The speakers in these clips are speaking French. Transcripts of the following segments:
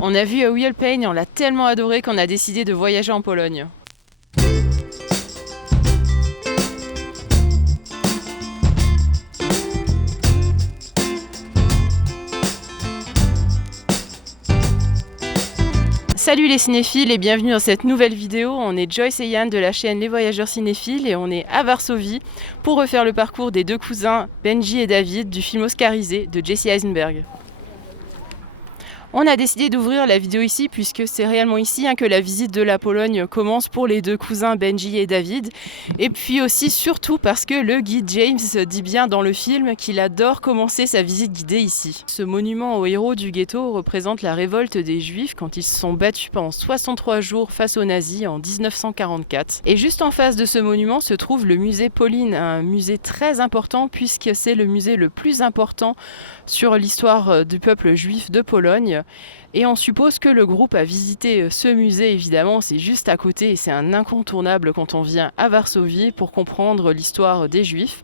On a vu A Real Pain et on l'a tellement adoré qu'on a décidé de voyager en Pologne. Salut les cinéphiles et bienvenue dans cette nouvelle vidéo. On est Joyce et Yann de la chaîne Les Voyageurs Cinéphiles et on est à Varsovie pour refaire le parcours des deux cousins Benji et David du film oscarisé de Jesse Eisenberg. On a décidé d'ouvrir la vidéo ici puisque c'est réellement ici que la visite de la Pologne commence pour les deux cousins Benji et David. Et puis aussi surtout parce que le guide James dit bien dans le film qu'il adore commencer sa visite guidée ici. Ce monument aux héros du ghetto représente la révolte des Juifs quand ils se sont battus pendant 63 jours face aux nazis en 1944. Et juste en face de ce monument se trouve le musée Pauline, un musée très important puisque c'est le musée le plus important sur l'histoire du peuple juif de Pologne. Et on suppose que le groupe a visité ce musée, évidemment, c'est juste à côté et c'est un incontournable quand on vient à Varsovie pour comprendre l'histoire des Juifs.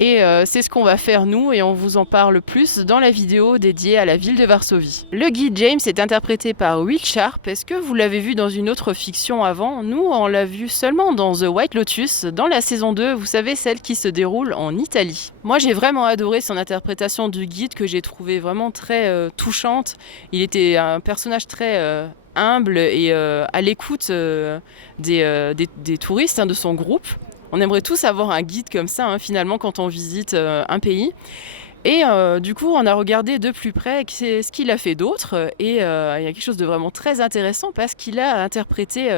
Et c'est ce qu'on va faire nous et on vous en parle plus dans la vidéo dédiée à la ville de Varsovie. Le guide James est interprété par Will Sharp. Est-ce que vous l'avez vu dans une autre fiction avant? Nous, on l'a vu seulement dans The White Lotus, dans la saison 2, vous savez, celle qui se déroule en Italie. Moi, j'ai vraiment adoré son interprétation du guide que j'ai trouvé vraiment très touchante. Il était un personnage très humble et à l'écoute des touristes de son groupe. On aimerait tous avoir un guide comme ça, finalement, quand on visite un pays. Et du coup, on a regardé de plus près ce qu'il a fait d'autre. Et il y a quelque chose de vraiment très intéressant parce qu'il a interprété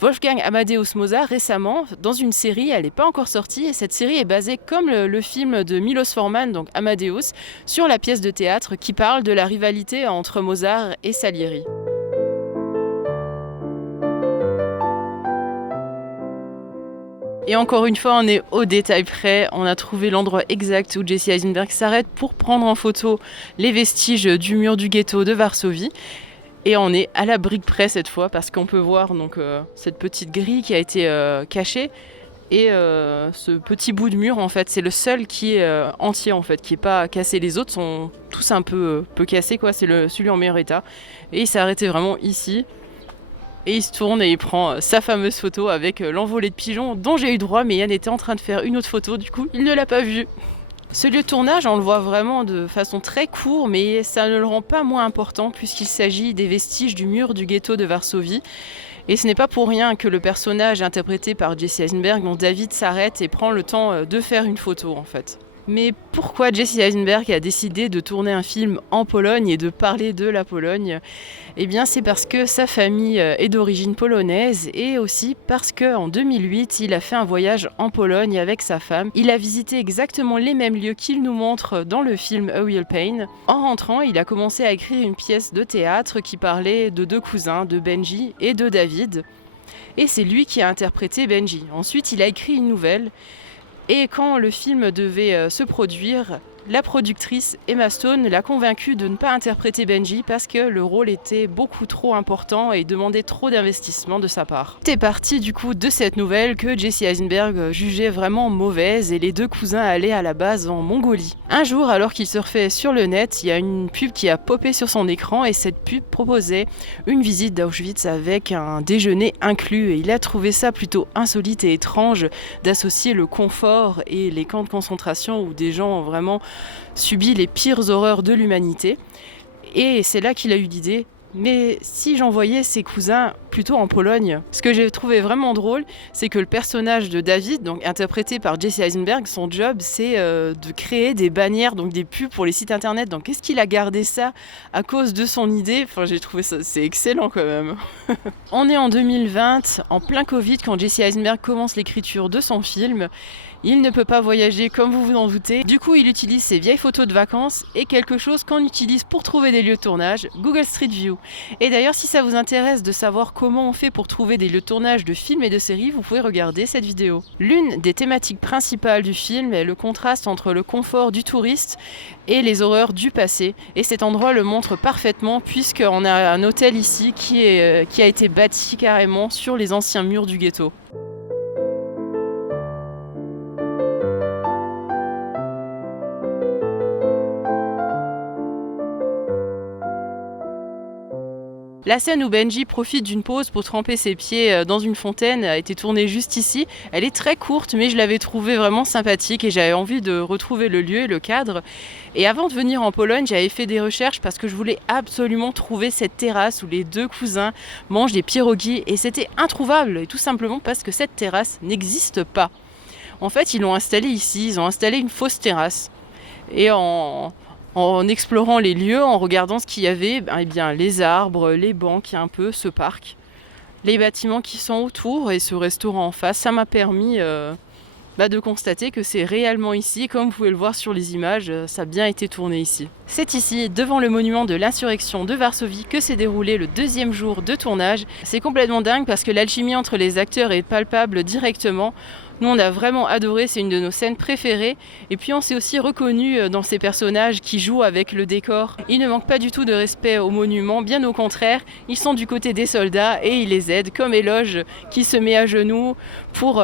Wolfgang Amadeus Mozart récemment dans une série. Elle n'est pas encore sortie. Et cette série est basée, comme le film de Milos Forman, donc Amadeus, sur la pièce de théâtre qui parle de la rivalité entre Mozart et Salieri. Et encore une fois, on est au détail près. On a trouvé l'endroit exact où Jesse Eisenberg s'arrête pour prendre en photo les vestiges du mur du ghetto de Varsovie. Et on est à la brique près cette fois parce qu'on peut voir donc, cette petite grille qui a été cachée. Et ce petit bout de mur, en fait, c'est le seul qui est entier, en fait, qui n'est pas cassé. Les autres sont tous un peu cassés, quoi. C'est celui en meilleur état. Et il s'est arrêté vraiment ici. Et il se tourne et il prend sa fameuse photo avec l'envolée de pigeons dont j'ai eu droit, mais Yann était en train de faire une autre photo, du coup il ne l'a pas vu. Ce lieu de tournage, on le voit vraiment de façon très courte, mais ça ne le rend pas moins important puisqu'il s'agit des vestiges du mur du ghetto de Varsovie. Et ce n'est pas pour rien que le personnage interprété par Jesse Eisenberg, dont David, s'arrête et prend le temps de faire une photo en fait. Mais pourquoi Jesse Eisenberg a décidé de tourner un film en Pologne et de parler de la Pologne? Eh bien, c'est parce que sa famille est d'origine polonaise et aussi parce qu'en 2008, il a fait un voyage en Pologne avec sa femme. Il a visité exactement les mêmes lieux qu'il nous montre dans le film A Real Pain. En rentrant, il a commencé à écrire une pièce de théâtre qui parlait de deux cousins, de Benji et de David. Et c'est lui qui a interprété Benji. Ensuite, il a écrit une nouvelle. Et quand le film devait se produire, la productrice Emma Stone l'a convaincue de ne pas interpréter Benji parce que le rôle était beaucoup trop important et demandait trop d'investissement de sa part. C'est parti du coup de cette nouvelle que Jesse Eisenberg jugeait vraiment mauvaise et les deux cousins allaient à la base en Mongolie. Un jour, alors qu'il surfait sur le net, il y a une pub qui a popé sur son écran et cette pub proposait une visite d'Auschwitz avec un déjeuner inclus et il a trouvé ça plutôt insolite et étrange d'associer le confort et les camps de concentration où des gens ont vraiment subi les pires horreurs de l'humanité. Et c'est là qu'il a eu l'idée, mais si j'envoyais ses cousins plutôt en Pologne? Ce que j'ai trouvé vraiment drôle, c'est que le personnage de David, donc interprété par Jesse Eisenberg, son job c'est de créer des bannières, donc des pubs pour les sites internet. Donc est-ce qu'il a gardé ça à cause de son idée? Enfin, j'ai trouvé ça, c'est excellent quand même. On est en 2020, en plein Covid, quand Jesse Eisenberg commence l'écriture de son film. Il ne peut pas voyager comme vous vous en doutez. Du coup, il utilise ses vieilles photos de vacances et quelque chose qu'on utilise pour trouver des lieux de tournage, Google Street View. Et d'ailleurs, si ça vous intéresse de savoir comment on fait pour trouver des lieux de tournage de films et de séries, vous pouvez regarder cette vidéo. L'une des thématiques principales du film est le contraste entre le confort du touriste et les horreurs du passé. Et cet endroit le montre parfaitement puisqu'on a un hôtel ici qui a été bâti carrément sur les anciens murs du ghetto. La scène où Benji profite d'une pause pour tremper ses pieds dans une fontaine a été tournée juste ici. Elle est très courte, mais je l'avais trouvée vraiment sympathique et j'avais envie de retrouver le lieu et le cadre. Et avant de venir en Pologne, j'avais fait des recherches parce que je voulais absolument trouver cette terrasse où les deux cousins mangent des pierogies et c'était introuvable, et tout simplement parce que cette terrasse n'existe pas. En fait, ils l'ont installée ici, ils ont installé une fausse terrasse. Et en explorant les lieux, en regardant ce qu'il y avait, eh bien, les arbres, les bancs, il y a un peu ce parc, les bâtiments qui sont autour et ce restaurant en face, ça m'a permis de constater que c'est réellement ici. Comme vous pouvez le voir sur les images, ça a bien été tourné ici. C'est ici, devant le monument de l'insurrection de Varsovie, que s'est déroulé le deuxième jour de tournage. C'est complètement dingue parce que l'alchimie entre les acteurs est palpable directement. Nous, on a vraiment adoré, c'est une de nos scènes préférées. Et puis, on s'est aussi reconnu dans ces personnages qui jouent avec le décor. Ils ne manquent pas du tout de respect au monument, bien au contraire. Ils sont du côté des soldats et ils les aident, comme Éloge qui se met à genoux pour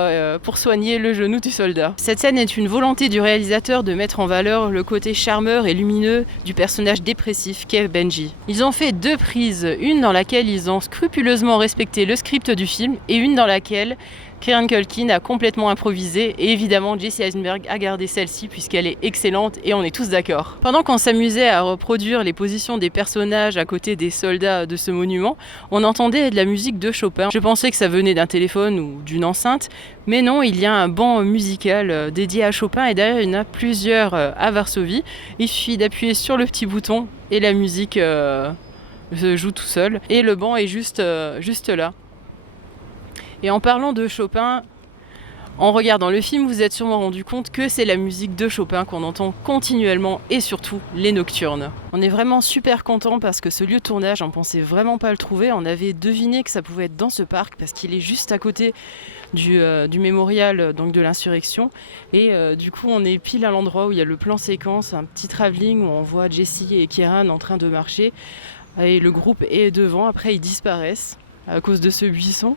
soigner le genou du soldat. Cette scène est une volonté du réalisateur de mettre en valeur le côté charmeur et lumineux du personnage dépressif qu'est Benji. Ils ont fait 2 prises, une dans laquelle ils ont scrupuleusement respecté le script du film et une dans laquelle Kieran Culkin a complètement improvisé et évidemment Jesse Eisenberg a gardé celle-ci puisqu'elle est excellente et on est tous d'accord. Pendant qu'on s'amusait à reproduire les positions des personnages à côté des soldats de ce monument, on entendait de la musique de Chopin. Je pensais que ça venait d'un téléphone ou d'une enceinte, mais non, il y a un banc musical dédié à Chopin et d'ailleurs il y en a plusieurs à Varsovie. Il suffit d'appuyer sur le petit bouton et la musique se joue tout seul et le banc est juste là. Et en parlant de Chopin, en regardant le film, vous êtes sûrement rendu compte que c'est la musique de Chopin qu'on entend continuellement et surtout les nocturnes. On est vraiment super content parce que ce lieu de tournage, on pensait vraiment pas le trouver. On avait deviné que ça pouvait être dans ce parc parce qu'il est juste à côté du mémorial donc de l'insurrection. Et du coup, on est pile à l'endroit où il y a le plan séquence, un petit travelling où on voit Jesse et Kieran en train de marcher. Et le groupe est devant, après ils disparaissent à cause de ce buisson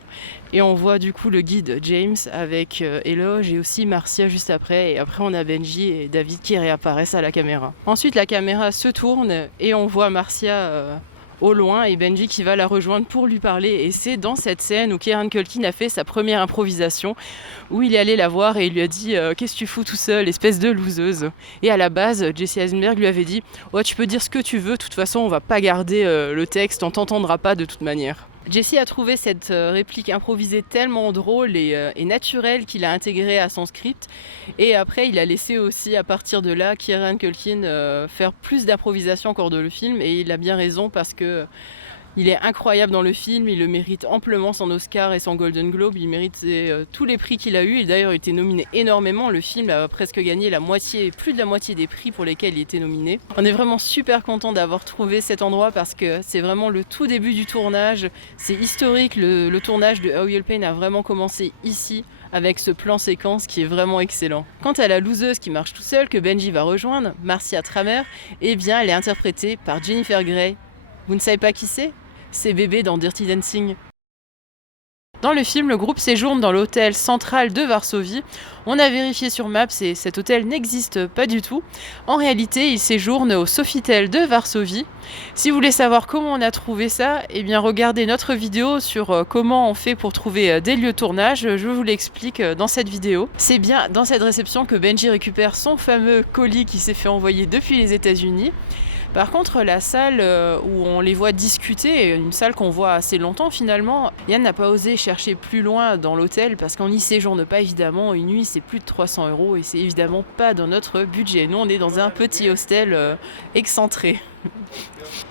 et on voit du coup le guide James avec Éloge et aussi Marcia juste après et après on a Benji et David qui réapparaissent à la caméra. Ensuite la caméra se tourne et on voit Marcia au loin et Benji qui va la rejoindre pour lui parler et c'est dans cette scène où Kieran Culkin a fait sa première improvisation où il est allé la voir et il lui a dit qu'est-ce que tu fous tout seul, espèce de loseuse. Et à la base Jesse Eisenberg lui avait dit ouais, tu peux dire ce que tu veux, de toute façon on va pas garder le texte, on t'entendra pas de toute manière. Jesse a trouvé cette réplique improvisée tellement drôle et naturelle qu'il a intégrée à son script. Et après, il a laissé aussi, à partir de là, Kieran Culkin faire plus d'improvisation encore dans le film. Et il a bien raison parce que il est incroyable dans le film, il le mérite amplement son Oscar et son Golden Globe, il mérite tous les prix qu'il a eu. D'ailleurs, il a été nominé énormément, le film a presque gagné plus de la moitié des prix pour lesquels il était nominé. On est vraiment super content d'avoir trouvé cet endroit parce que c'est vraiment le tout début du tournage, c'est historique, le tournage de How You'll Paint a vraiment commencé ici avec ce plan séquence qui est vraiment excellent. Quant à la loseuse qui marche tout seule, que Benji va rejoindre, Marcia Tramer, eh bien elle est interprétée par Jennifer Grey. Vous ne savez pas qui c'est ? C'est Bébé dans Dirty Dancing. Dans le film, le groupe séjourne dans l'hôtel central de Varsovie. On a vérifié sur Maps et cet hôtel n'existe pas du tout. En réalité, il séjourne au Sofitel de Varsovie. Si vous voulez savoir comment on a trouvé ça, eh bien regardez notre vidéo sur comment on fait pour trouver des lieux de tournage. Je vous l'explique dans cette vidéo. C'est bien dans cette réception que Benji récupère son fameux colis qui s'est fait envoyer depuis les États-Unis. Par contre, la salle où on les voit discuter, une salle qu'on voit assez longtemps finalement, Yann n'a pas osé chercher plus loin dans l'hôtel parce qu'on n'y séjourne pas évidemment. Une nuit, c'est plus de 300 € et c'est évidemment pas dans notre budget. Nous, on est dans un petit hostel excentré.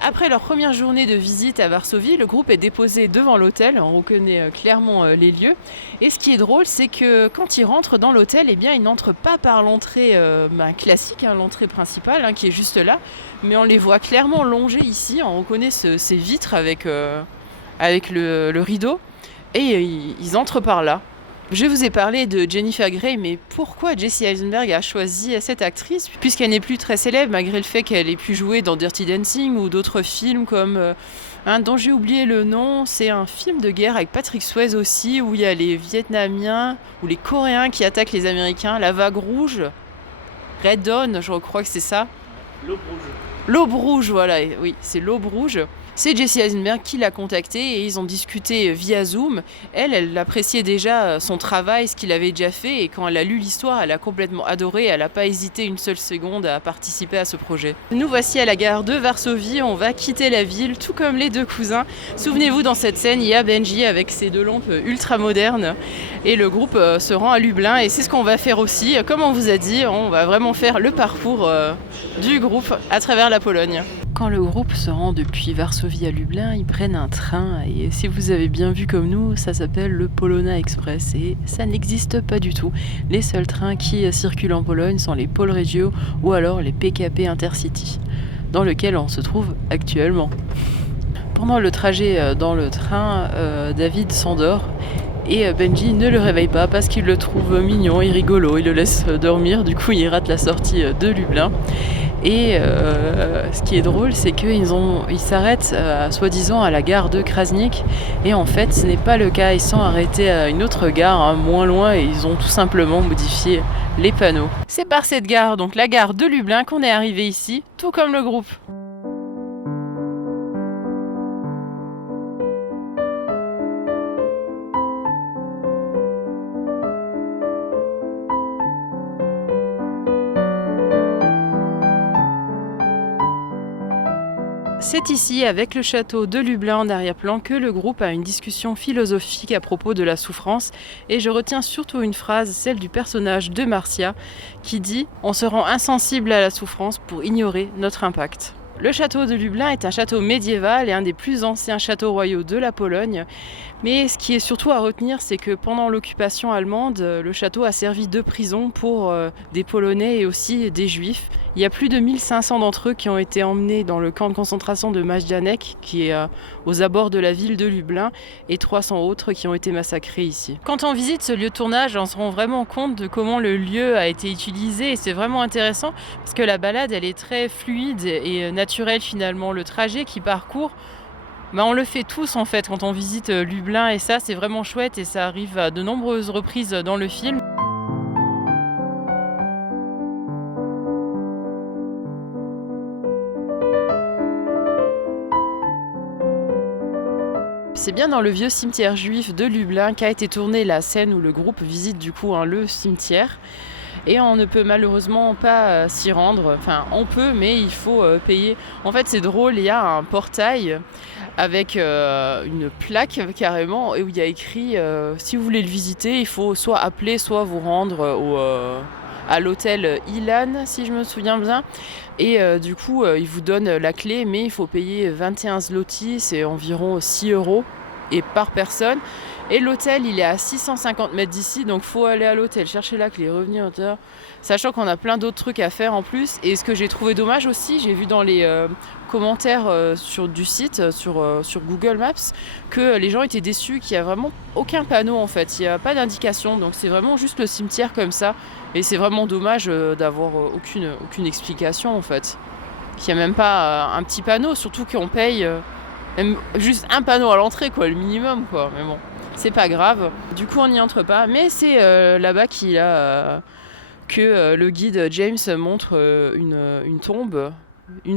Après leur première journée de visite à Varsovie, le groupe est déposé devant l'hôtel, on reconnaît clairement les lieux. Et ce qui est drôle, c'est que quand ils rentrent dans l'hôtel, eh bien, ils n'entrent pas par l'entrée classique, l'entrée principale qui est juste là, mais on les voit clairement longés ici, on reconnaît ces vitres avec le rideau, et ils entrent par là. Je vous ai parlé de Jennifer Grey, mais pourquoi Jesse Eisenberg a choisi cette actrice puisqu'elle n'est plus très célèbre malgré le fait qu'elle ait pu jouer dans Dirty Dancing ou d'autres films comme dont j'ai oublié le nom, c'est un film de guerre avec Patrick Swayze aussi où il y a les Vietnamiens ou les Coréens qui attaquent les Américains, la vague rouge, Red Dawn, je crois que c'est ça. L'aube rouge. L'Aube Rouge, voilà, oui, c'est l'Aube Rouge. C'est Jesse Eisenberg qui l'a contacté et ils ont discuté via Zoom. Elle appréciait déjà son travail, ce qu'il avait déjà fait, et quand elle a lu l'histoire, elle a complètement adoré. Elle n'a pas hésité une seule seconde à participer à ce projet. Nous voici à la gare de Varsovie, on va quitter la ville, tout comme les deux cousins. Souvenez-vous, dans cette scène, il y a Benji avec ses deux lampes ultra modernes et le groupe se rend à Lublin, et c'est ce qu'on va faire aussi. Comme on vous a dit, on va vraiment faire le parcours du groupe à travers la Pologne. Quand le groupe se rend depuis Varsovie à Lublin, ils prennent un train, et si vous avez bien vu comme nous, ça s'appelle le Polona Express, et ça n'existe pas du tout. Les seuls trains qui circulent en Pologne sont les Polregio ou alors les PKP Intercity, dans lequel on se trouve actuellement. Pendant le trajet dans le train, David s'endort et Benji ne le réveille pas parce qu'il le trouve mignon et rigolo. Il le laisse dormir, du coup il rate la sortie de Lublin. Et ce qui est drôle, c'est qu'ils s'arrêtent soi-disant à la gare de Krasnik, et en fait ce n'est pas le cas. Ils sont arrêtés à une autre gare moins loin, et ils ont tout simplement modifié les panneaux. C'est par cette gare, donc la gare de Lublin, qu'on est arrivé ici, tout comme le groupe. C'est ici, avec le château de Lublin en arrière-plan, que le groupe a une discussion philosophique à propos de la souffrance. Et je retiens surtout une phrase, celle du personnage de Marcia, qui dit « On se rend insensible à la souffrance pour ignorer notre impact ». Le château de Lublin est un château médiéval et un des plus anciens châteaux royaux de la Pologne. Mais ce qui est surtout à retenir, c'est que pendant l'occupation allemande, le château a servi de prison pour des Polonais et aussi des Juifs. Il y a plus de 1500 d'entre eux qui ont été emmenés dans le camp de concentration de Majdanek, qui est aux abords de la ville de Lublin, et 300 autres qui ont été massacrés ici. Quand on visite ce lieu de tournage, on se rend vraiment compte de comment le lieu a été utilisé, et c'est vraiment intéressant parce que la balade, elle est très fluide et naturelle finalement. Le trajet qui parcourt, on le fait tous en fait quand on visite Lublin, et ça c'est vraiment chouette, et ça arrive à de nombreuses reprises dans le film. C'est bien dans le vieux cimetière juif de Lublin qu'a été tournée la scène où le groupe visite du coup le cimetière. Et on ne peut malheureusement pas s'y rendre. Enfin, on peut, mais il faut payer. En fait, c'est drôle, il y a un portail avec une plaque carrément, où il y a écrit si vous voulez le visiter, il faut soit appeler, soit vous rendre à l'hôtel Ilan, si je me souviens bien. Et du coup, ils vous donnent la clé, mais il faut payer 21 zlotys, c'est environ 6 € et par personne. Et l'hôtel, il est à 650 mètres d'ici, donc faut aller à l'hôtel, chercher la clé, revenir, sachant qu'on a plein d'autres trucs à faire en plus. Et ce que j'ai trouvé dommage aussi, j'ai vu dans les commentaires du site, sur Google Maps, que les gens étaient déçus qu'il n'y a vraiment aucun panneau en fait, il n'y a pas d'indication, donc c'est vraiment juste le cimetière comme ça. Et c'est vraiment dommage d'avoir aucune explication en fait, qu'il n'y a même pas un petit panneau, surtout qu'on paye même juste un panneau à l'entrée, quoi, le minimum, quoi. Mais bon, c'est pas grave. Du coup, on n'y entre pas. Mais c'est là-bas que le guide James montre une tombe.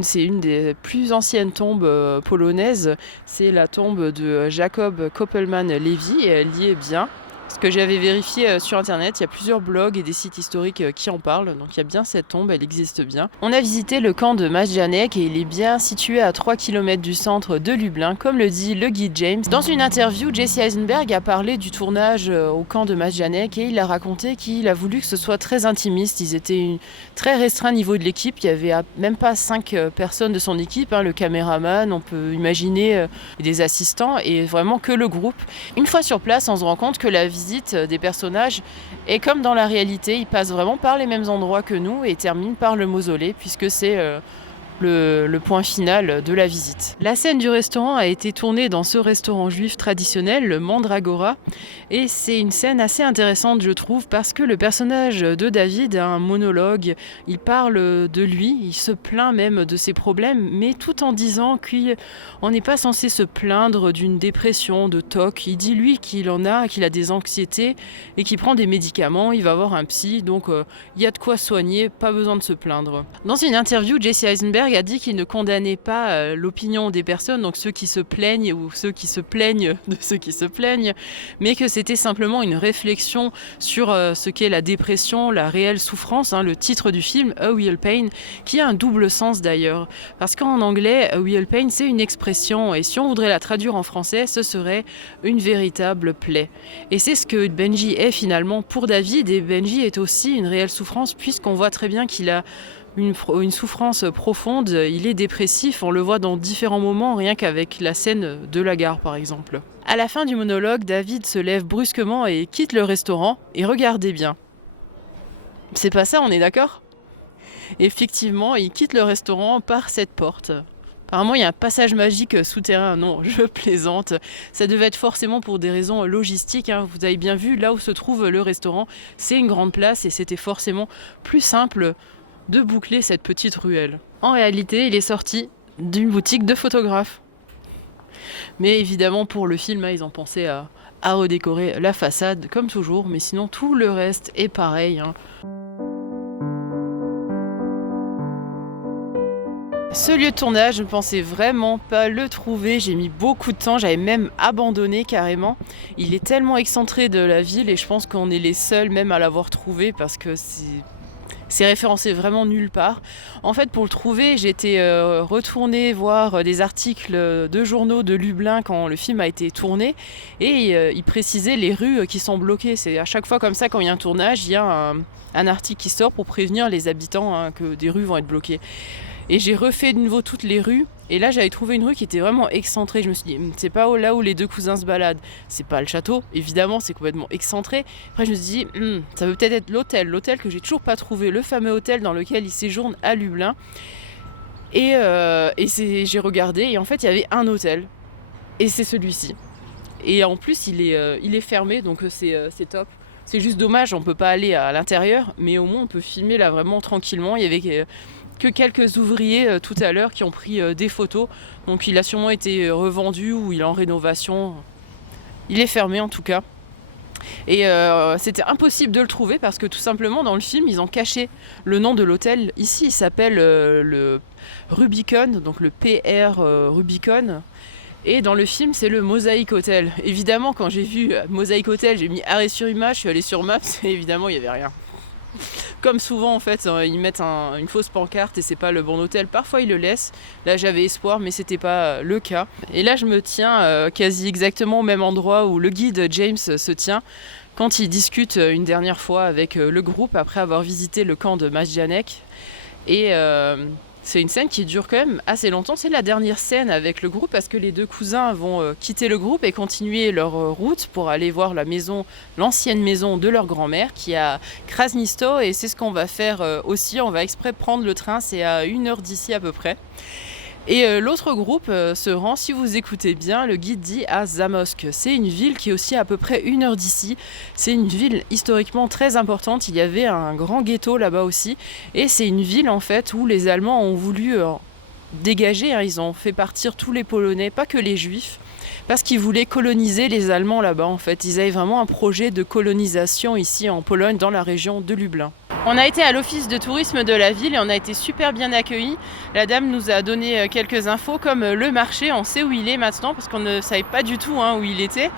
C'est une des plus anciennes tombes polonaises. C'est la tombe de Jacob Koppelman-Levi, et elle y est bien. Ce que j'avais vérifié sur internet, il y a plusieurs blogs et des sites historiques qui en parlent, donc il y a bien cette tombe, elle existe bien. On a visité le camp de Majdanek et il est bien situé à 3 km du centre de Lublin, comme le dit le guide James. Dans une interview, Jesse Eisenberg a parlé du tournage au camp de Majdanek, et il a raconté qu'il a voulu que ce soit très intimiste. Ils étaient très restreints au niveau de l'équipe, il n'y avait même pas 5 personnes de son équipe, le caméraman, on peut imaginer des assistants, et vraiment que le groupe. Une fois sur place, on se rend compte que la visite des personnages est comme dans la réalité, ils passent vraiment par les mêmes endroits que nous et terminent par le mausolée, puisque c'est le point final de la visite. La scène du restaurant a été tournée dans ce restaurant juif traditionnel, le Mandragora, et c'est une scène assez intéressante, je trouve, parce que le personnage de David a un monologue, il parle de lui, il se plaint même de ses problèmes, mais tout en disant qu'on n'est pas censé se plaindre d'une dépression, de TOC. Il dit lui qu'il a des anxiétés et qu'il prend des médicaments, il va voir un psy, donc il y a de quoi soigner, pas besoin de se plaindre. Dans une interview, Jesse Eisenberg Spielberg a dit qu'il ne condamnait pas l'opinion des personnes, donc ceux qui se plaignent ou ceux qui se plaignent de ceux qui se plaignent, mais que c'était simplement une réflexion sur ce qu'est la dépression, la réelle souffrance, le titre du film, A Real Pain, qui a un double sens d'ailleurs, parce qu'en anglais, A Real Pain, c'est une expression, et si on voudrait la traduire en français, ce serait une véritable plaie. Et c'est ce que Benji est finalement pour David, et Benji est aussi une réelle souffrance, puisqu'on voit très bien qu'il a une souffrance profonde, il est dépressif, on le voit dans différents moments, rien qu'avec la scène de la gare par exemple. À la fin du monologue, David se lève brusquement et quitte le restaurant, et regardez bien. C'est pas ça, on est d'accord ? Effectivement, il quitte le restaurant par cette porte. Apparemment, il y a un passage magique souterrain. Non, je plaisante. Ça devait être forcément pour des raisons logistiques. Vous avez bien vu, là où se trouve le restaurant, c'est une grande place et c'était forcément plus simple de boucler cette petite ruelle. En réalité, il est sorti d'une boutique de photographes. Mais évidemment, pour le film, ils ont pensé à redécorer la façade, comme toujours. Mais sinon, tout le reste est pareil. Ce lieu de tournage, je ne pensais vraiment pas le trouver. J'ai mis beaucoup de temps, j'avais même abandonné carrément. Il est tellement excentré de la ville et je pense qu'on est les seuls même à l'avoir trouvé parce que c'est référencé vraiment nulle part. En fait, pour le trouver, j'étais retournée voir des articles de journaux de Lublin quand le film a été tourné et ils précisaient les rues qui sont bloquées. C'est à chaque fois comme ça, quand il y a un tournage, il y a un article qui sort pour prévenir les habitants que des rues vont être bloquées. Et j'ai refait de nouveau toutes les rues. Et là, j'avais trouvé une rue qui était vraiment excentrée. Je me suis dit, c'est pas là où les deux cousins se baladent. C'est pas le château, évidemment, c'est complètement excentré. Après, je me suis dit, ça peut peut-être être l'hôtel que j'ai toujours pas trouvé, le fameux hôtel dans lequel ils séjournent à Lublin. Et j'ai regardé, et en fait, il y avait un hôtel. Et c'est celui-ci. Et en plus, il est fermé, donc c'est top. C'est juste dommage, on peut pas aller à l'intérieur, mais au moins on peut filmer là vraiment tranquillement. Il y avait que quelques ouvriers tout à l'heure qui ont pris des photos. Donc il a sûrement été revendu ou il est en rénovation. Il est fermé en tout cas. Et c'était impossible de le trouver parce que tout simplement dans le film ils ont caché le nom de l'hôtel. Ici il s'appelle le Rubicon, donc le PR Rubicon. Et dans le film, c'est le Mosaic Hotel. Évidemment, quand j'ai vu Mosaic Hotel, j'ai mis arrêt sur image, je suis allée sur Maps et évidemment, il n'y avait rien. Comme souvent, en fait, ils mettent une fausse pancarte et c'est pas le bon hôtel. Parfois, ils le laissent. Là, j'avais espoir, mais c'était pas le cas. Et là, je me tiens quasi exactement au même endroit où le guide James se tient quand il discute une dernière fois avec le groupe après avoir visité le camp de Majdanek. Et c'est une scène qui dure quand même assez longtemps. C'est la dernière scène avec le groupe parce que les deux cousins vont quitter le groupe et continuer leur route pour aller voir la maison, l'ancienne maison de leur grand-mère qui est à Krasnysto. Et c'est ce qu'on va faire aussi. On va exprès prendre le train, c'est à 1 heure d'ici à peu près. Et l'autre groupe se rend, si vous écoutez bien, le guide dit à Zamość. C'est une ville qui est aussi à peu près 1 heure d'ici. C'est une ville historiquement très importante. Il y avait un grand ghetto là-bas aussi. Et c'est une ville en fait où les Allemands ont voulu dégager. Ils ont fait partir tous les Polonais, pas que les Juifs, parce qu'ils voulaient coloniser les Allemands là-bas en fait. Ils avaient vraiment un projet de colonisation ici en Pologne, dans la région de Lublin. On a été à l'office de tourisme de la ville et on a été super bien accueillis. La dame nous a donné quelques infos comme le marché, on sait où il est maintenant parce qu'on ne savait pas du tout où il était.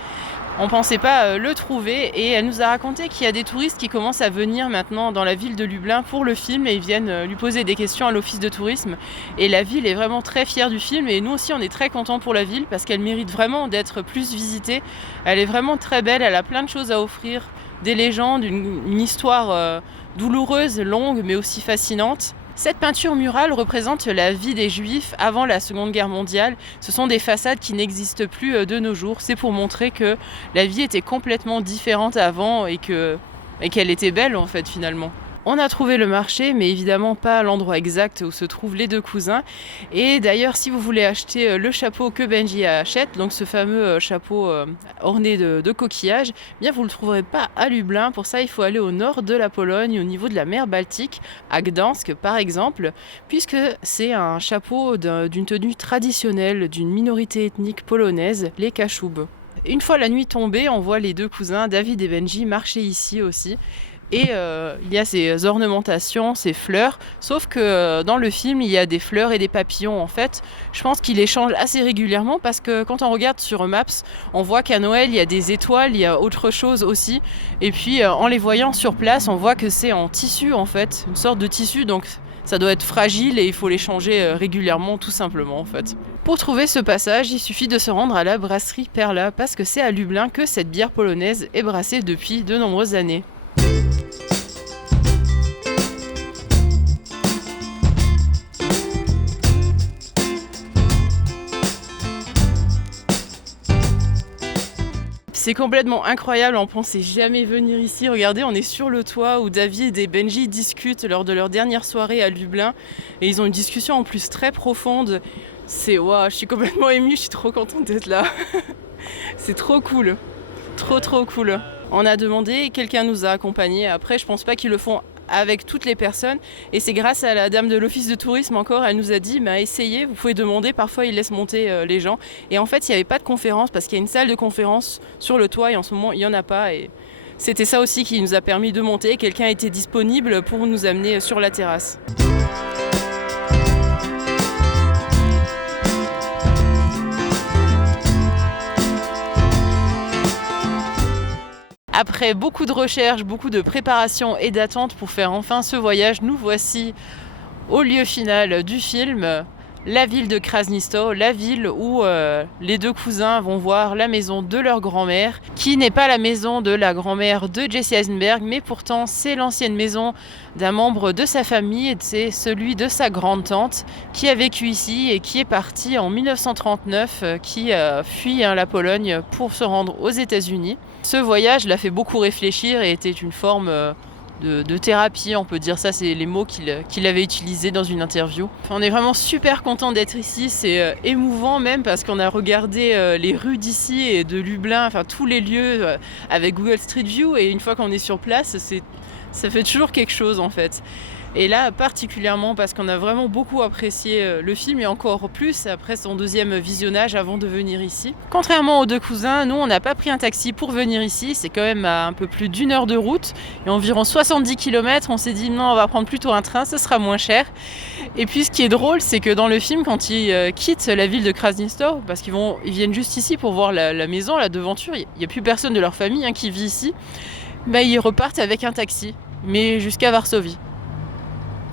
On ne pensait pas le trouver et elle nous a raconté qu'il y a des touristes qui commencent à venir maintenant dans la ville de Lublin pour le film et ils viennent lui poser des questions à l'office de tourisme. Et la ville est vraiment très fière du film et nous aussi on est très contents pour la ville parce qu'elle mérite vraiment d'être plus visitée. Elle est vraiment très belle, elle a plein de choses à offrir, des légendes, une histoire douloureuse, longue mais aussi fascinante. Cette peinture murale représente la vie des Juifs avant la Seconde Guerre mondiale. Ce sont des façades qui n'existent plus de nos jours. C'est pour montrer que la vie était complètement différente avant et qu'elle était belle en fait finalement. On a trouvé le marché, mais évidemment pas à l'endroit exact où se trouvent les deux cousins. Et d'ailleurs, si vous voulez acheter le chapeau que Benji achète, donc ce fameux chapeau orné de coquillages, bien vous ne le trouverez pas à Lublin. Pour ça, il faut aller au nord de la Pologne, au niveau de la mer Baltique, à Gdansk par exemple, puisque c'est un chapeau d'une tenue traditionnelle d'une minorité ethnique polonaise, les Kaszoub. Une fois la nuit tombée, on voit les deux cousins, David et Benji, marcher ici aussi. Et il y a ces ornementations, ces fleurs, sauf que dans le film, il y a des fleurs et des papillons. En fait, je pense qu'ils les changent assez régulièrement parce que quand on regarde sur Maps, on voit qu'à Noël, il y a des étoiles, il y a autre chose aussi. Et puis, en les voyant sur place, on voit que c'est en tissu, en fait, une sorte de tissu, donc ça doit être fragile et il faut les changer régulièrement, tout simplement, en fait. Pour trouver ce passage, il suffit de se rendre à la brasserie Perla, parce que c'est à Lublin que cette bière polonaise est brassée depuis de nombreuses années. C'est complètement incroyable, on pensait jamais venir ici. Regardez, on est sur le toit où David et Benji discutent lors de leur dernière soirée à Lublin. Et ils ont une discussion en plus très profonde. C'est waouh, je suis complètement émue, je suis trop contente d'être là. C'est trop cool, trop cool. On a demandé et quelqu'un nous a accompagnés. Après, je pense pas qu'ils le font avec toutes les personnes. Et c'est grâce à la dame de l'office de tourisme encore, elle nous a dit essayez, vous pouvez demander, parfois ils laissent monter les gens. Et en fait, il n'y avait pas de conférence parce qu'il y a une salle de conférence sur le toit et en ce moment, il n'y en a pas. Et c'était ça aussi qui nous a permis de monter. Quelqu'un était disponible pour nous amener sur la terrasse. Après beaucoup de recherches, beaucoup de préparation et d'attente pour faire enfin ce voyage, nous voici au lieu final du film, la ville de Krasnysto, la ville où les deux cousins vont voir la maison de leur grand-mère, qui n'est pas la maison de la grand-mère de Jesse Eisenberg, mais pourtant c'est l'ancienne maison d'un membre de sa famille, et c'est celui de sa grande-tante qui a vécu ici et qui est parti en 1939, qui a fui la Pologne pour se rendre aux États-Unis. Ce voyage l'a fait beaucoup réfléchir et était une forme de thérapie, on peut dire ça, c'est les mots qu'il avait utilisés dans une interview. On est vraiment super content d'être ici, c'est émouvant même parce qu'on a regardé les rues d'ici et de Lublin, enfin tous les lieux avec Google Street View, et une fois qu'on est sur place, ça fait toujours quelque chose en fait. Et là, particulièrement parce qu'on a vraiment beaucoup apprécié le film et encore plus après son deuxième visionnage avant de venir ici. Contrairement aux deux cousins, nous, on n'a pas pris un taxi pour venir ici. C'est quand même à un peu plus d'1 heure de route et environ 70 km. On s'est dit non, on va prendre plutôt un train, ce sera moins cher. Et puis, ce qui est drôle, c'est que dans le film, quand ils quittent la ville de Krasnysto, parce qu'ils viennent juste ici pour voir la maison, la devanture, il n'y a plus personne de leur famille qui vit ici, ils repartent avec un taxi, mais jusqu'à Varsovie.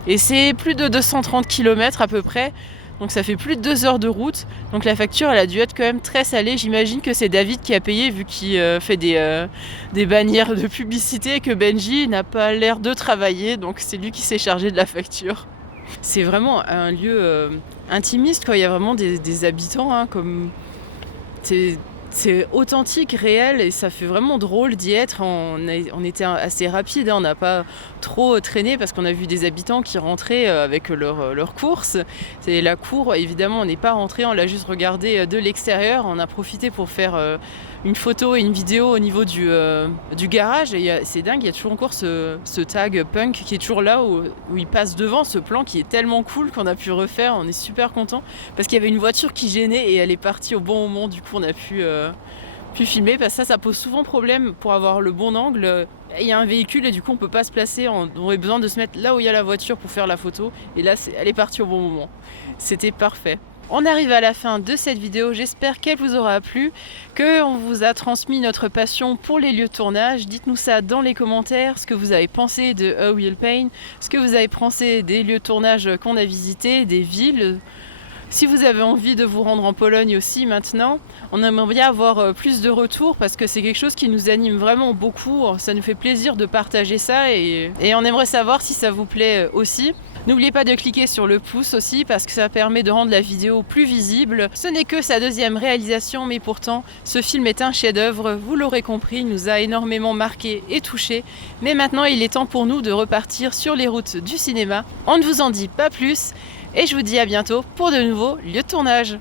Et c'est plus de 230 km à peu près, donc ça fait plus de 2 heures de route. Donc la facture, elle a dû être quand même très salée. J'imagine que c'est David qui a payé vu qu'il fait des bannières de publicité et que Benji n'a pas l'air de travailler, donc c'est lui qui s'est chargé de la facture. C'est vraiment un lieu intimiste, quoi. Il y a vraiment des habitants, comme... C'est authentique, réel, et ça fait vraiment drôle d'y être. On était assez rapide, on n'a pas trop traîné parce qu'on a vu des habitants qui rentraient avec leurs courses. C'est la cour, évidemment, on n'est pas rentré, on l'a juste regardé de l'extérieur. On a profité pour faire une photo et une vidéo au niveau du garage. Et c'est dingue, il y a toujours encore ce tag punk qui est toujours là où il passe devant, ce plan qui est tellement cool qu'on a pu refaire. On est super contents parce qu'il y avait une voiture qui gênait et elle est partie au bon moment. Du coup, on a pu filmer, parce que ça pose souvent problème pour avoir le bon angle. Il y a un véhicule et du coup on peut pas se placer, on aurait besoin de se mettre là où il y a la voiture pour faire la photo, et là elle est partie au bon moment. C'était parfait. On arrive à la fin de cette vidéo, j'espère qu'elle vous aura plu, qu'on vous a transmis notre passion pour les lieux de tournage. Dites-nous ça dans les commentaires, ce que vous avez pensé de A Wheel Pain, ce que vous avez pensé des lieux de tournage qu'on a visités, des villes. Si vous avez envie de vous rendre en Pologne aussi maintenant, on aimerait bien avoir plus de retours parce que c'est quelque chose qui nous anime vraiment beaucoup. Ça nous fait plaisir de partager ça et on aimerait savoir si ça vous plaît aussi. N'oubliez pas de cliquer sur le pouce aussi parce que ça permet de rendre la vidéo plus visible. Ce n'est que sa deuxième réalisation, mais pourtant ce film est un chef-d'œuvre. Vous l'aurez compris, il nous a énormément marqué et touché. Mais maintenant il est temps pour nous de repartir sur les routes du cinéma. On ne vous en dit pas plus. Et je vous dis à bientôt pour de nouveaux lieux de tournage.